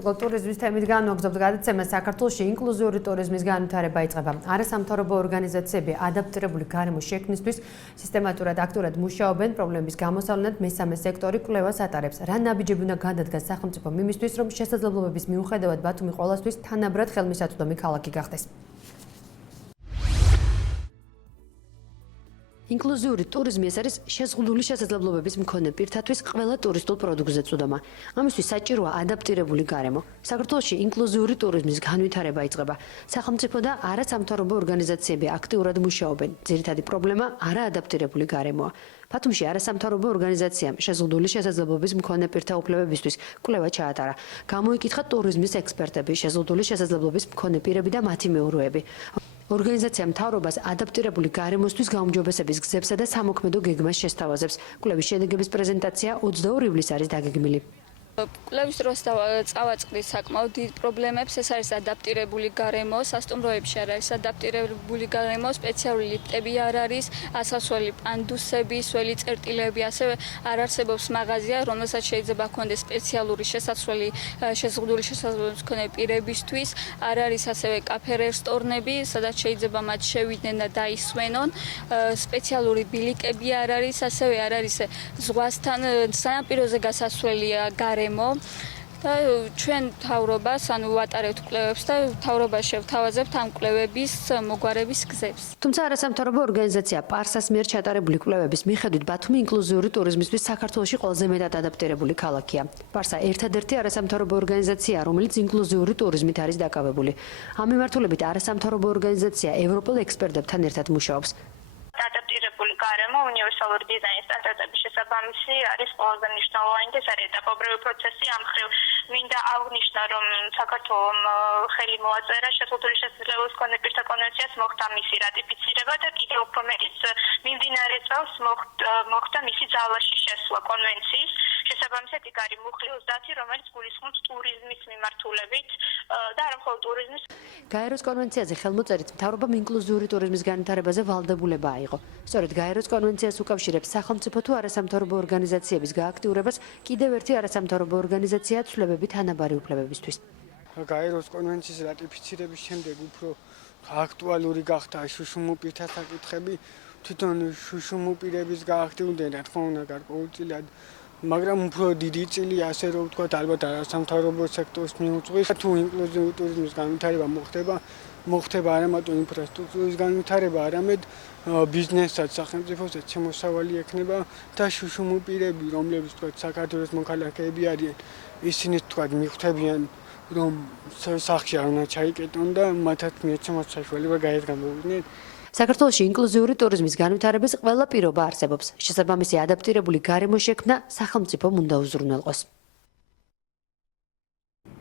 Თქვენ ტურიზმის თემით განვაგრძობთ გადაცემას. საქართველოში ინკლუზიური ტურიზმის განვითარება იწყება. არასამთავრობო ორგანიზაციები ადაპტირებული გარემოს შექმნისთვის სისტემატურად აქტიურად მუშაობენ. პრობლემების გამოსავლენად მესამე სექტორი კვლევას ატარებს. რა ნაბიჯები უნდა გადადგას სახელმწიფომ იმისთვის, რომ შესაძლებლობების მიუხედავად ბათუმი ყოველთვის თანაბრად ხელმისაწვდომი ქალაქი გახდეს. ინკლუზიური ტურიზმი ეს არის შეზღუდული შესაძლებლობების მქონე პირთათვის ყველა ტურისტულ პროდუქტზე წვდომა. ამისთვის საჭიროა ადაპტირებული გარემო. საქართველოში ინკლუზიური ტურიზმის განვითარება იწყება. სახელმწიფო და არასამთავრობო ორგანიზაციები აქტიურად მუშაობენ. ძირითადი პრობლემა არაადაპტირებული გარემოა. ბათუმში არასამთავრობო ორგანიზაციამ შეზღუდული შესაძლებლობების მქონე პირთა უფლებებისთვის კვლევა ჩაატარა. გამოიკითხა ტურიზმის ექსპერტები, შეზღუდული შესაძლებლობის მქონე პირები და მათი მეურვეები. ორგანიზაციამ მთავრობას ადაპტირებული გარემოსთვის გაუმჯობესების გზებსა და სამოქმედო გეგმას შესთავაზებს. კვლევის შედეგების პრეზენტაცია 22 ივლისს არის დაგეგმილი. კვლევის დროს წავაწყდით საკმაოდ დიდ პრობლემებს. ეს არის ადაპტირებული გარემო, სასტუმროებში არ არის ადაპტირებული გარემო, სპეციალური ლიფტები არ არის, ასასვლელი პანდუსები, სველი წერტილები, ასევე არ არსებობს მაღაზია, რომელსაც შეიძლება ჰქონდეს სპეციალური შესასვლელი შეზღუდული შესაძლებლობის მქონე პირებისთვის, არ არის ასევე კაფე რესტორნები, სადაც შეიძლება მათ შევიდნენ და დაისვენონ, სპეციალური ბილიკები არ არის, ასევე არ არის ზღვასთან სანაპიროზე გასასვლელია გარემო. და ჩვენ მთავრობას ანუ ვატარებთ კვლევებს და მთავრობას შევთავაზებთ ამ კვლევების მოგვარების გზებს. თუმცა არასამთავრობო ორგანიზაცია პარსას მიერ ჩატარებული კვლევების მიხედვით ბათუმი ინკლუზიური ტურიზმისთვის საქართველოში ყველაზე მეტად ადაპტირებული ქალაქია. პარსა ერთადერთი არასამთავრობო ორგანიზაციაა, რომელიც ინკლუზიური ტურიზმით არის დაკავებული. ამ მიმართულებით არასამთავრობო ორგანიზაცია ევროპელ ექსპერტებთან ერთად მუშაობს. ადაპტირებული გარემო უნივერსალური დიზაინის სტანდარტების შესაბამისი არის ყველაზე მნიშვნელოვანი და ეს არის ეტაპობრივი პროცესი. ამ მხრივ მინდა აღნიშნო, რომ საქართველომ ხელი მოაწერა შეზღუდული შესაძლებლობის მქონე პირთა კონვენციას, მოხდა მისი რატიფიცირება და კიდევ უფრო მეტიც მიმდინარე წელს მოხდა მისი ძალაში შესვლა კონვენციის. შესაბამისად იქ არის მუხლი 30, რომელიც გულისხმობს ტურიზმის მიმართულებით და არა მხოლოდ ტურიზმის. გაეროს კონვენციაზე ხელმოწერით მთავრობამ ინკლუზიური ტურიზმის განვითარებაზე ვალდებულება აიღო. სწორედ გაეროს კონვენციას უკავშირებს სახელმწიფო თუ არასამთავრობო ორგანიზაციების გააქტიურებას კიდევ ერთი არასამთავრობო ორგანიზაცია ცვლილებები თანაბარი უფლებებისთვის. გაეროს კონვენციის რატიფიცირების შემდეგ უფრო აქტუალური გახდა შუშუმ პირთა საკითხები. თვითონ შუშუმ პირების გააქტიურდნენ, რა თქმა უნდა, გარკვეულწილად, მაგრამ უფრო დიდი წილი, ასე რომ ვთქვათ, ალბათ არასამთავრობო სექტორს მიუძღვის. თუ ინკლუზიური ტურიზმის განვითარება მოხდება არა მარტო ინფრასტრუქტურის განვითარება, არამედ ბიზნესაც, სახელმწიფოსაც შემოსავალი ექნება და შუშუმ პირები, რომლებიც თქვათ საქართველოს მოქალაქეები არიან, ისინი თქვათ მიხვდებიან, რომ სახლში არ უნდა ჩაიკეტონ და მათაც მიეცემათ საშუალება გაერთ გამოვიდნენ. საქართველოში ინკლუზიური ტურიზმის განვითარების ყველა პირობა არსებობს. შესაბამისი ადაპტირებული გარემო შექმნა სახელმწიფომ უნდა უზრუნველყოს.